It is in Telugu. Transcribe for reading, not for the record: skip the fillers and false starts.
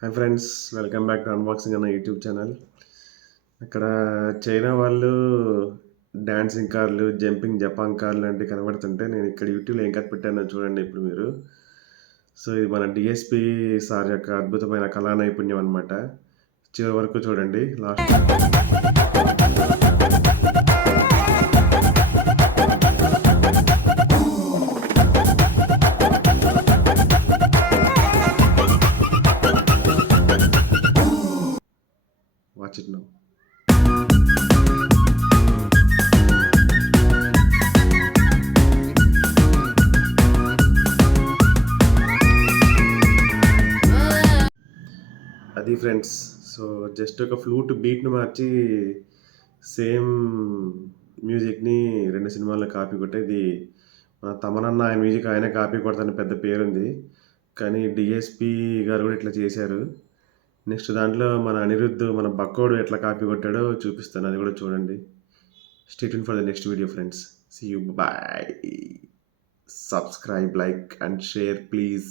Hi friends, welcome back to unboxing అన్న యూట్యూబ్ ఛానల్. అక్కడ చైనా వాళ్ళు డాన్సింగ్ కార్లు, జంపింగ్ జపాన్ కార్లు లాంటివి కనబడుతుంటే నేను ఇక్కడ యూట్యూబ్లో ఏం కనిపెట్టానో చూడండి ఇప్పుడు మీరు. సో ఇది మన డిఎస్పి సార్ యొక్క అద్భుతమైన కళా నైపుణ్యం అనమాట. చివరి వరకు చూడండి, లాస్ట్ వాచ్ ఇట్ నౌ. అది ఫ్రెండ్స్. సో జస్ట్ ఒక ఫ్లూట్ బీట్ను మార్చి సేమ్ మ్యూజిక్ని రెండు సినిమాల్లో కాపీ కొట్టేది. మన తమనన్న ఆయన మ్యూజిక్ ఆయనే కాపీ కొడతాని పెద్ద పేరుంది, కానీ డిఎస్పి గారు కూడా ఇట్లా చేశారు. నెక్స్ట్ దాంట్లో మన అనిరుద్ధ్, మన బక్కోడు ఎట్లా కాపీ కొట్టాడో చూపిస్తాను, అది కూడా చూడండి. Stay tune for the next video friends. See you, bye. Subscribe, like and share please.